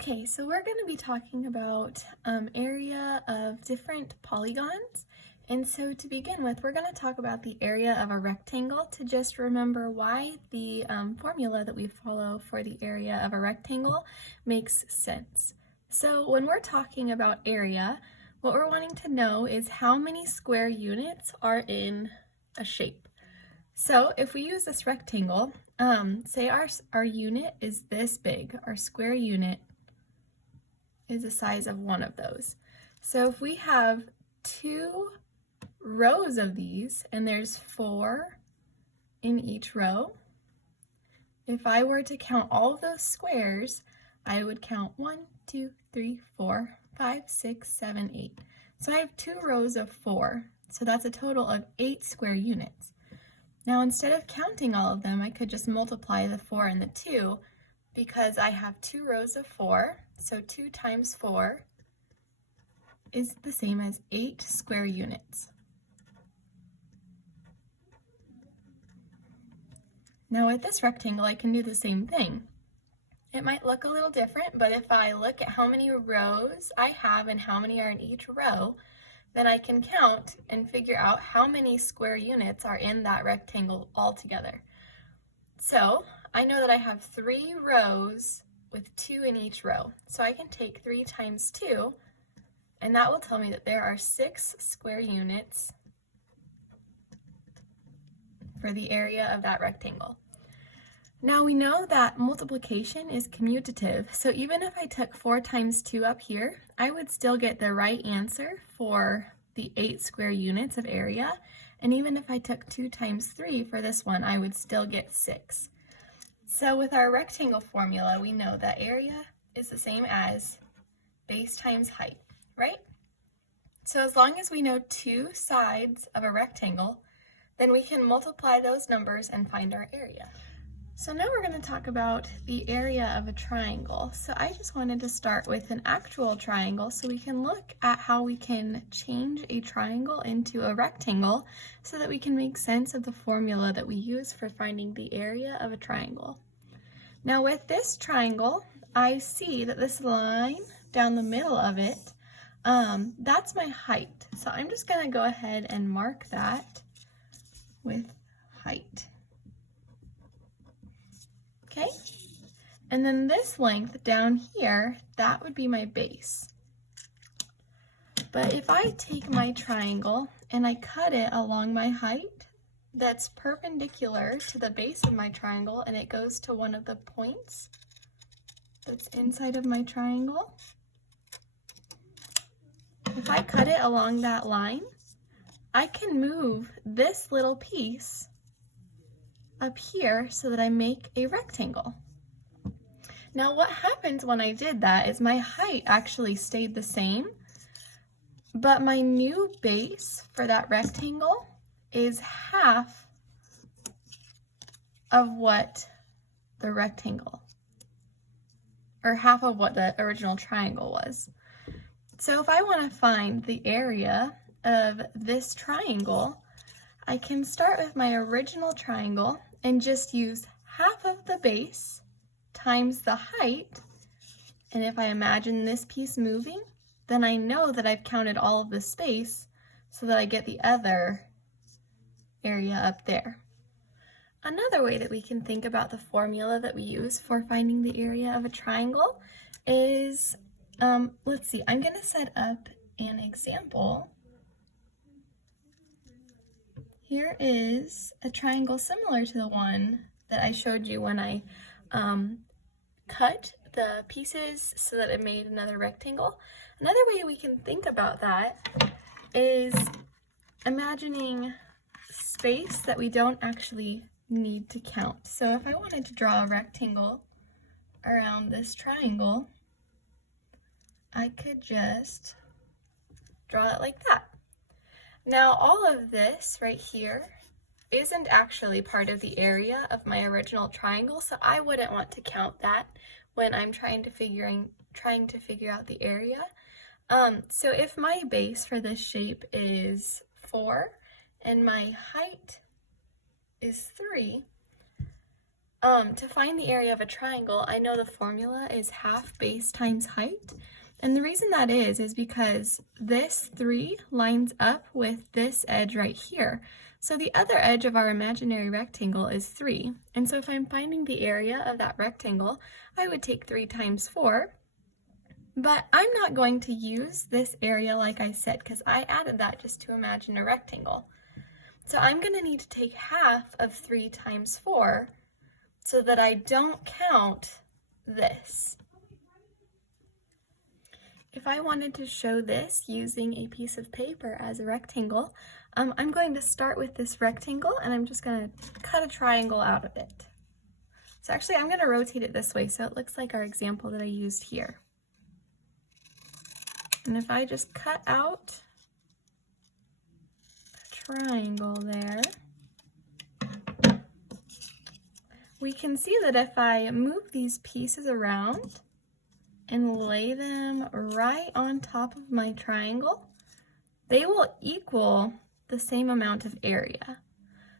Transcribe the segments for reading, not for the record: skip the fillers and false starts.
Okay, so we're going to be talking about area of different polygons. And so to begin with, we're going to talk about the area of a rectangle to just remember why the formula that we follow for the area of a rectangle makes sense. So when we're talking about area, what we're wanting to know is how many square units are in a shape. So if we use this rectangle, say our unit is this big, our square unit is the size of one of those. So if we have 2 rows of these, and there's 4 in each row, if I were to count all of those squares, I would count 1, 2, 3, 4, 5, 6, 7, 8. So I have 2 rows of 4, so that's a total of 8 square units. Now instead of counting all of them, I could just multiply the 4 and the 2, because I have 2 rows of 4, so 2 times 4 is the same as 8 square units. Now with this rectangle, I can do the same thing. It might look a little different, but if I look at how many rows I have and how many are in each row, then I can count and figure out how many square units are in that rectangle altogether. So I know that I have 3 rows with 2 in each row. So I can take 3 times 2, and that will tell me that there are 6 square units for the area of that rectangle. Now we know that multiplication is commutative, so even if I took 4 times 2 up here, I would still get the right answer for the 8 square units of area, and even if I took 2 times 3 for this one, I would still get 6. So with our rectangle formula, we know that area is the same as base times height, right? So as long as we know 2 sides of a rectangle, then we can multiply those numbers and find our area. So now we're going to talk about the area of a triangle. So I just wanted to start with an actual triangle so we can look at how we can change a triangle into a rectangle so that we can make sense of the formula that we use for finding the area of a triangle. Now with this triangle, I see that this line down the middle of it, that's my height. So I'm just going to go ahead and mark that with height. Okay, and then this length down here, that would be my base. But if I take my triangle and I cut it along my height, that's perpendicular to the base of my triangle, and it goes to one of the points that's inside of my triangle. If I cut it along that line, I can move this little piece up here so that I make a rectangle. Now what happens when I did that is my height actually stayed the same, but my new base for that rectangle is half of what the rectangle, or half of what the original triangle was. So if I want to find the area of this triangle, I can start with my original triangle and just use half of the base times the height. And if I imagine this piece moving, then I know that I've counted all of the space so that I get the other area up there. Another way that we can think about the formula that we use for finding the area of a triangle is, let's see, I'm going to set up an example. Here is a triangle similar to the one that I showed you when I cut the pieces so that it made another rectangle. Another way we can think about that is imagining space that we don't actually need to count. So if I wanted to draw a rectangle around this triangle, I could just draw it like that. Now all of this right here isn't actually part of the area of my original triangle, so I wouldn't want to count that when I'm trying to figure out the area. So if my base for this shape is 4 and my height is 3, To find the area of a triangle, I know the formula is half base times height. And the reason that is because this 3 lines up with this edge right here. So the other edge of our imaginary rectangle is 3. And so if I'm finding the area of that rectangle, I would take 3 times 4. But I'm not going to use this area like I said, because I added that just to imagine a rectangle. So I'm going to need to take half of 3 times 4 so that I don't count this. If I wanted to show this using a piece of paper as a rectangle, I'm going to start with this rectangle and I'm just going to cut a triangle out of it. So actually I'm going to rotate it this way so it looks like our example that I used here. And if I just cut out a triangle there, we can see that if I move these pieces around and lay them right on top of my triangle, they will equal the same amount of area.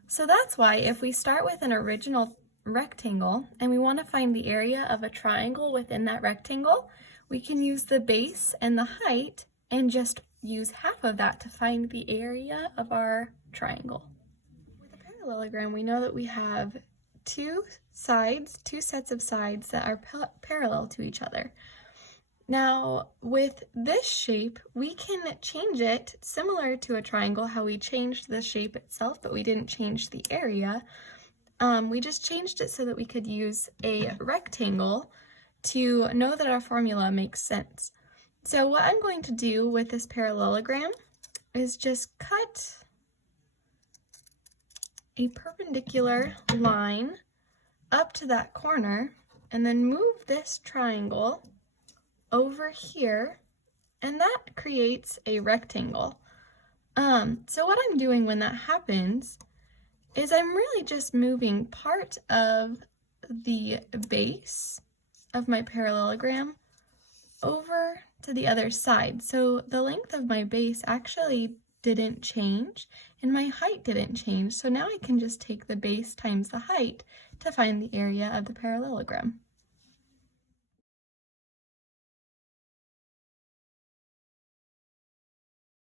So that's why if we start with an original rectangle and we want to find the area of a triangle within that rectangle, we can use the base and the height and just use half of that to find the area of our triangle. With a parallelogram, we know that we have two sets of sides that are parallel to each other. Now, with this shape, we can change it similar to a triangle, how we changed the shape itself, but we didn't change the area. We just changed it so that we could use a rectangle to know that our formula makes sense. So what I'm going to do with this parallelogram is just cut a perpendicular line up to that corner and then move this triangle over here, and that creates a rectangle. So what I'm doing when that happens is I'm really just moving part of the base of my parallelogram over to the other side. So the length of my base actually didn't change and my height didn't change. So now I can just take the base times the height to find the area of the parallelogram.